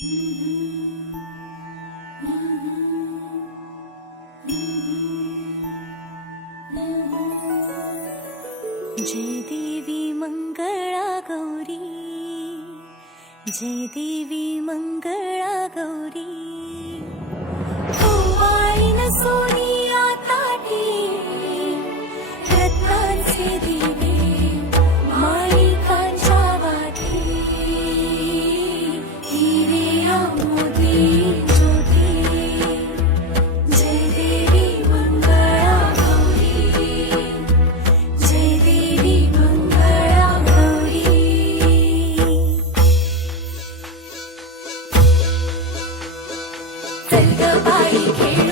जय देवी मंगळा गौरी, जय देवी मंगळा गौरी, ओवाळीन सोनिया ताटी रत्नांचे दिवे माणिकांच्या वाटी, हिरे मोती ज्योती, जय देवी मंगळा गौरी, जय देवी मंगळा गौरी. चल ग बाई खेळ